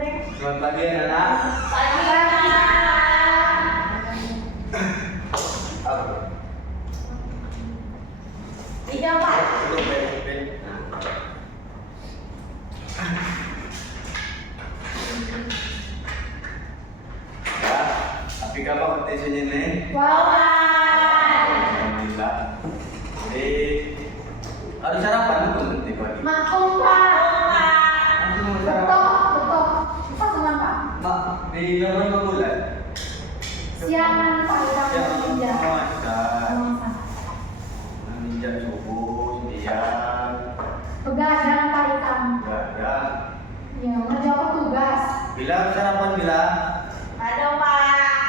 Selamat pagi anak-anak. Iya Pak. Belum, Ben. Ya, tapi kapan konteksnya nih? Wawan. Alhamdulillah. Jadi harus sarapan dulu nanti pagi. Maklum Pak. Langsung mau Betul, sarapan. betul. Kita senang Pak. Mak, di dalam bulan. Siangan Pak, kita kerja. Masa. Ninja subuh, siang, Begadang Pak hitam. begadang. Ya, ngerjain tugas. Bila sarapan bila? Ada Pak.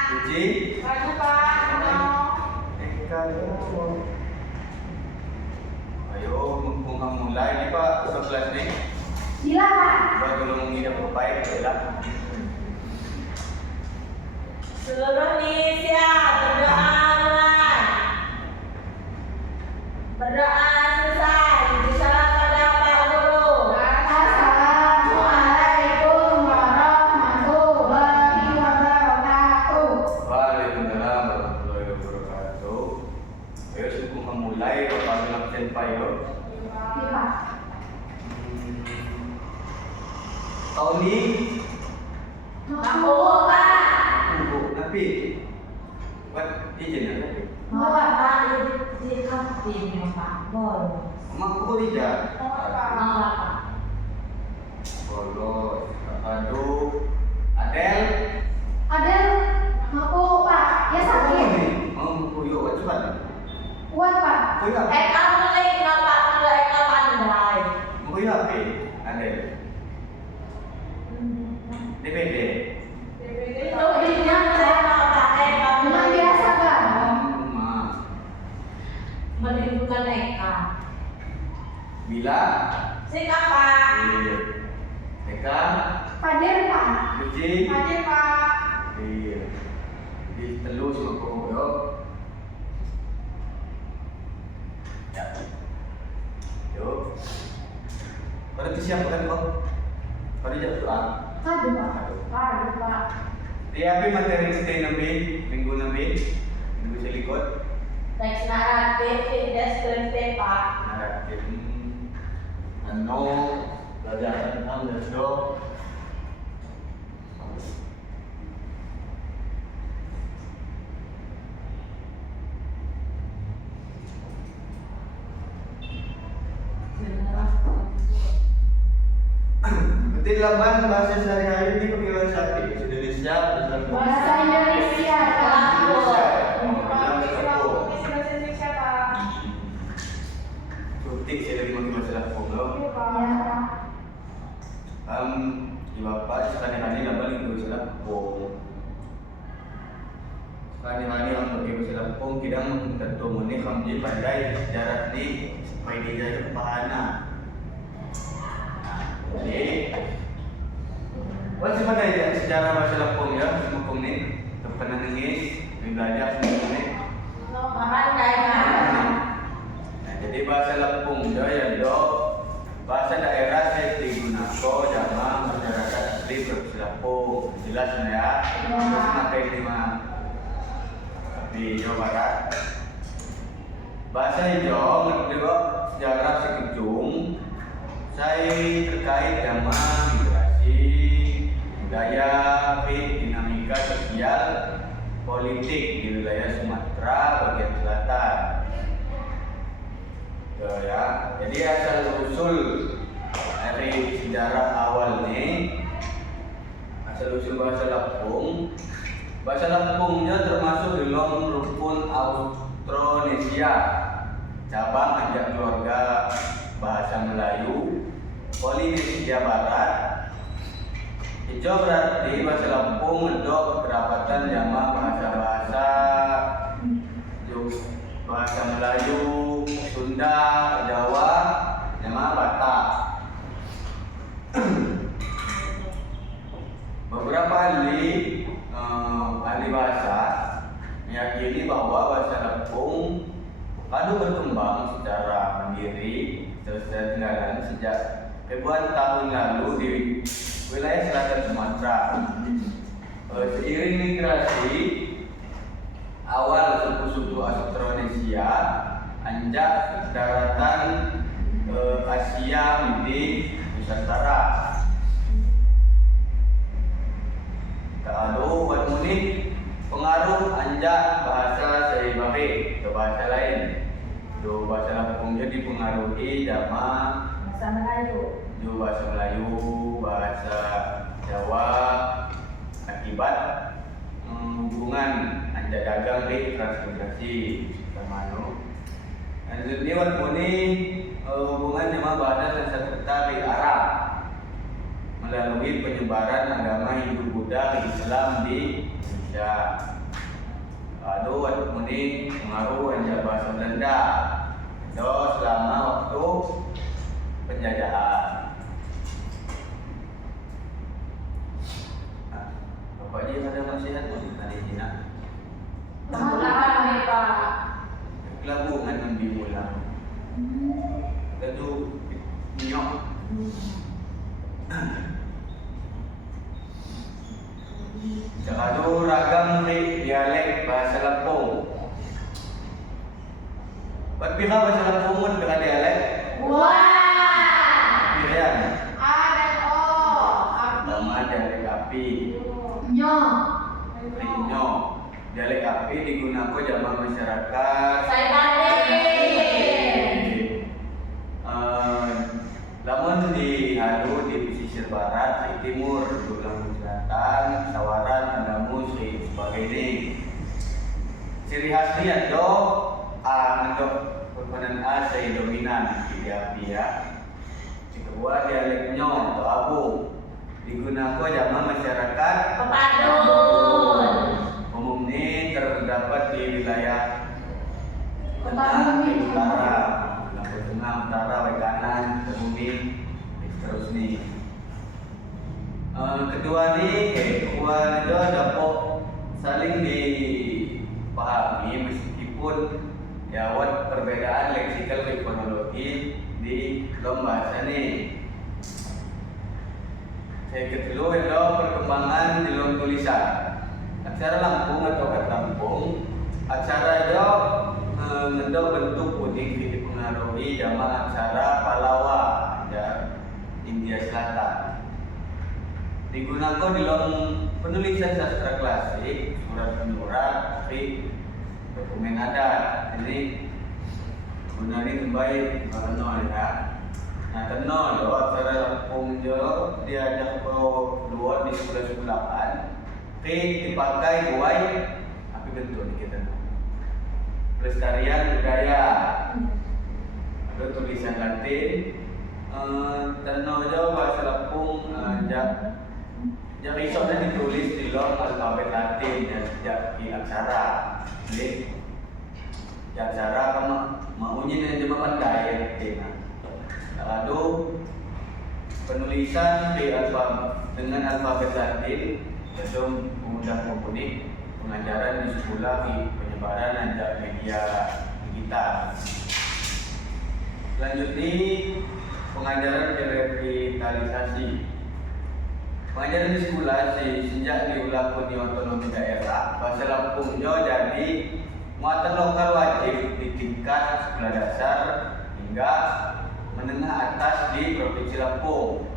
Cuci? Ada Pak. Ayo, mumpung mulai nih Pak, udah kelas nih. Bila Pak. Buat dulu mengidap baik, bila. Seluruh Indonesia berdoa. Berdoa selesai. Bisalah pada Pak Guru. Assalamualaikum warahmatullahi wabarakatuh. Waalaikumsalam warahmatullahi wabarakatuh. Ayo, sebelum mulai, Bapak bilang senpai yo. Iya Pak. Tahun ini, Aku Pak. tapi buat izin ya, tapi. Mau Pak di kantin Pak. Boleh. Mak kok tidak? Mau Pak. Bolos. Aduh, Adel. Adel, aku Pak. Ya sakit. Mau kuyo cepat. Kuat Pak. Kuyo. Kamu mulai Bapak mulai pandai. Mau kuyo apa? Adel. DPD. Itu dia mulai Bapak. Memang biasa Pak. Rumah. Menimbulkan Eka. Bila? Sikap Pak. Iya. Eka. Hadir Pak. Cuci. Hadir Pak. Iya. Di telus sama kuyo. Ya. Yuk. Kau nanti siap kan kau? Kau dijak pulang. Hadir Pak. Hadir Pak. Di apa materi stay nabi minggu nabi minggu selikut Teks naratif fitness birthday Pak. naratif ano pelajaran tentang dasdo Betul laban bahasa sehari-hari ini pakai bahasa apa? Indonesia, Bahasa Indonesia Pak. Cutik saya lagi pakai masalah polo. Ya. Di bapak sekali-kali dapat lagi masalah polo. Sekali-kali yang pakai masalah polo kita tentu meni kami pandai sejarah ni supaya dia jadi pahana. Jadi, wajib pandai ya sejarah masalah polo ya, semua polo ni terpernah nangis, belajar semua ni. Pandai Pak. Nah, jadi bahasa Lampung ya do bahasa daerah saya digunakan sama masyarakat asli provinsi Lampung. Jelas ya. Terus pakai lima di Jawa Barat. Bahasa hijau juga sejarah sekejung. Saya terkait dengan migrasi, budaya, dinamika sosial, politik di wilayah Sumatera bagian selatan. Ya, jadi asal usul dari sejarah awal nih, asal usul bahasa Lampung. Bahasa Lampungnya termasuk dalam rukun Austronesia, cabang ajak keluarga bahasa Melayu, Polinesia Barat. Hijau berarti bahasa Lampung untuk kerapatan jamaah bahasa-bahasa bahasa Melayu, Sunda, Jawa, jamaah Batak. Beberapa ahli bahasa meyakini bahwa bahasa Lampung baru berkembang secara mandiri secara tinggalan sejak ribuan tahun lalu di wilayah selatan Sumatera. akibat hubungan antar dagang di transmigrasi sama dan ini hubungan sama bahasa Sanskerta di Arab melalui penyebaran agama Hindu Buddha Islam di Indonesia. Lalu ini pengaruh anjar bahasa Belanda itu selama waktu penjajahan. Bapak Ji ada nasihat tadi Cina? Lahan Pak. Kelabungan yang diulang. Itu nyok. Kalau ragam dialek bahasa Lampung. Berpihak bahasa Lampung pun pihak dialek. Wah. Pilihan. A dan O. Pertama dialek api. Nyo. Rinyo. Dialek api digunakan zaman masyarakat. Saya balik. Namun di Halu di pesisir barat, di timur, di Lampung Selatan, Sawaran, Andamus, sebagainya. Ciri khasnya do untuk perpaduan A saya dominan dia. Yang kedua dialeknya atau abu digunakan zaman masyarakat Pepadun. umumnya terdapat di wilayah Pepadun. di utara, Lampung Tengah, utara, kanan, bumi, terus nih. Kedua itu dapat saling dipahami meskipun jawab perbedaan leksikal dan fonologi di dalam bahasa ini. Yang kedua adalah perkembangan di dalam tulisan. Aksara Lampung atau kata Lampung, aksara itu bentuk unik dipengaruhi zaman aksara Palawa dan India Selatan. Digunakan di dalam penulisan sastra klasik, surat-menyurat, dokumen adat. Ini sebenarnya kembali mengenal ya. Nah, kenal yo aksara Lampung yo diajak ke luar di sekolah-sekolahan. Dipakai buai apa bentuk kita. Pelestarian budaya. Ada tulisan Latin. Tenno jo bahasa Lampung yang risaunya ditulis di dalam alfabet Latin dan di aksara. Jadi aksara kamu maunya yang cuma pandai ya. Lalu penulisan dengan alfabet Latin itu mengundang komponik pengajaran di sekolah di penyebaran antar media digital. Selanjutnya pengajaran revitalisasi. Pengajaran di sekolah sejak dilakukan di otonomi daerah, bahasa Lampung jadi muatan lokal wajib di tingkat sekolah dasar hingga menengah atas di Provinsi Lampung.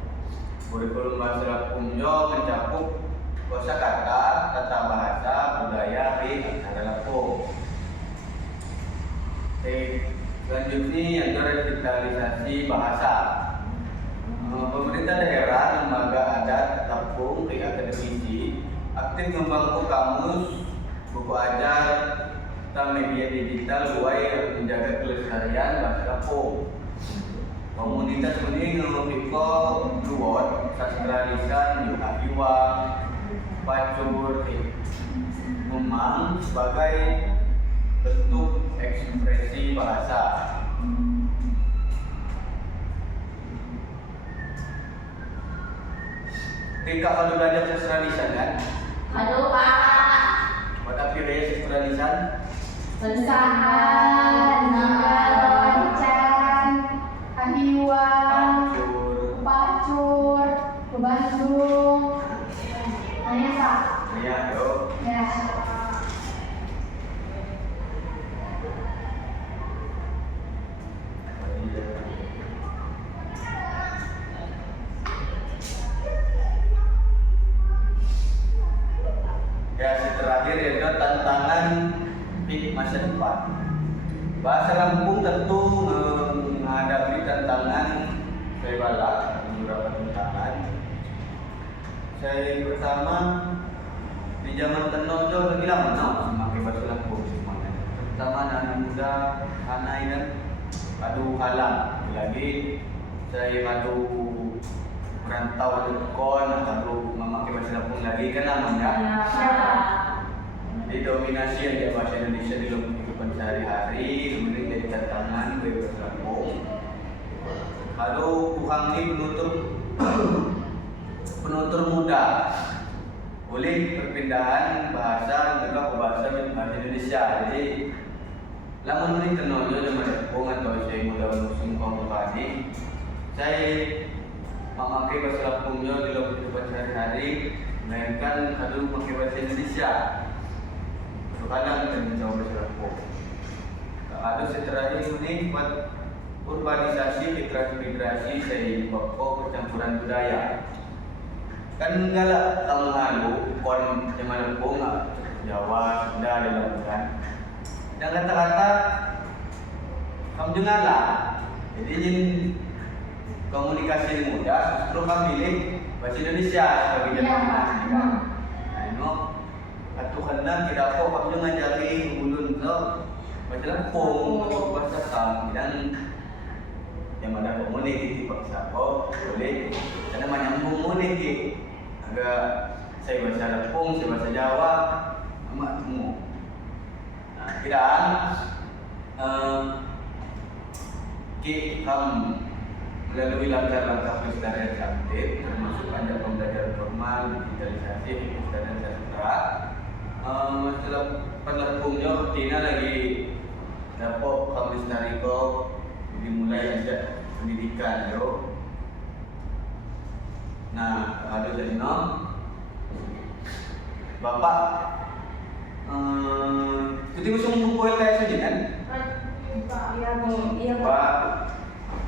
Kurikulum bahasa Lampung mencakup kosakata, tata bahasa, budaya di aksara Lampung. Selanjutnya ada revitalisasi bahasa. Pemerintah daerah, lembaga adat, Lampung, akademisi aktif membangun kamus, buku ajar, serta media digital buat menjaga kelestarian bahasa Lampung. Komunitas ini memiliki luar sastra lisan, juga jiwa, pacur, memang sebagai bentuk ekspresi bahasa. Ketika kalau belajar sastra lisan kan? Aduh Pak. Pada akhirnya sastra lisan Pesahan, Nagan, Ahiwan, Pacur, ke Bandung. Nanya Pak? ya yuk. Ya. Ya, terakhir yaitu tantangan di masa depan. Bahasa Lampung tentu menghadapi tantangan beberapa tantangan. Saya pertama di zaman tenor jo lagi lama no memakai bahasa Lampung semuanya. Pertama anak muda, anak ini padu halang lagi saya padu merantau di kon atau memakai bahasa Lampung lagi kan namanya. Jadi dominasi aja bahasa Indonesia di dalam kehidupan sehari-hari, kemudian jadi tantangan bagi bahasa Lampung. Lalu Tuhan ini penutur muda oleh perpindahan bahasa juga ke bahasa Indonesia. Jadi lamun ini tenonyo zaman Lampung atau saya muda musim kaum tadi, saya memakai bahasa Lampungnya di dalam kehidupan sehari-hari, melainkan kalau memakai bahasa Indonesia. Kadang kita menjawab bahasa Lampung. Ada setelah ini buat urbanisasi, migrasi sehingga percampuran budaya. Kan galak tahun lalu kon zaman Lampung Jawa sudah dilakukan. Dan kata-kata kamu dengarlah. Jadi ingin komunikasi yang mudah, justru kami pilih bahasa Indonesia sebagai jalan pendidikan. Nah, ini atau hendak tidak apa kamu ngajari ulun so bahasa Lampung untuk bahasa kami dan yang ada komunikasi paksa kau boleh karena menyambung komunikasi agak saya bahasa Lampung, saya bahasa Jawa amat temu. Nah, kiraan kami melalui langkah-langkah pelestarian aktif termasuk ada pembelajaran formal, digitalisasi, pelestarian sastra. Masalah Lampungnya Tina lagi dapat kami lestari kau dimulai sejak pendidikan yo. Nah, ada dari Bapak jadi usung buku LKS ini kan? Iya, Pak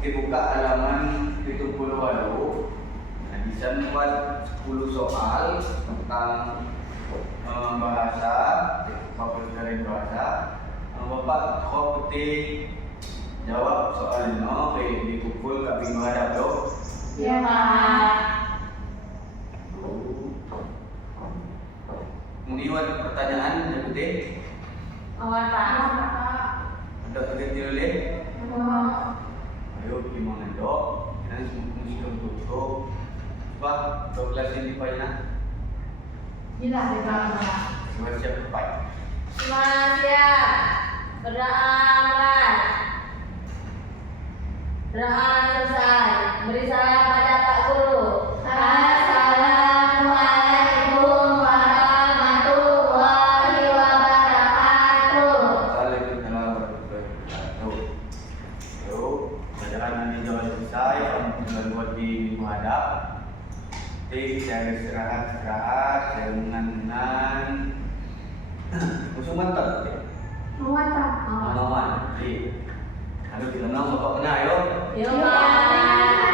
dibuka halaman 78. Nah, bisa membuat 10 soal tentang bahasa, pelestarian bahasa. Bapak kau petik jawab soal ini dikumpul ke bingung ada bro. Iya, Pak. Kemudian pertanyaan yang penting Awak Pak. ada tiga boleh. Ayo gimana dok? Kita sudah tutup. Pak, 12 ini Pak ya. Gila deh Pak. Siap Pak. Semangat siap. Beramal. Doa selesai. Beri salam pada Pak Guru. Assalamualaikum warahmatullahi wabarakatuh. Waalaikumsalam warahmatullahi wabarakatuh. Yuk, pelajaran nanti jauh selesai. Kamu buat di minggu hadap. Jangan istirahat, jangan musuh mantap. Muat Pak. Mama, aduh kita mau bapak kena yuk. Yuk Pak.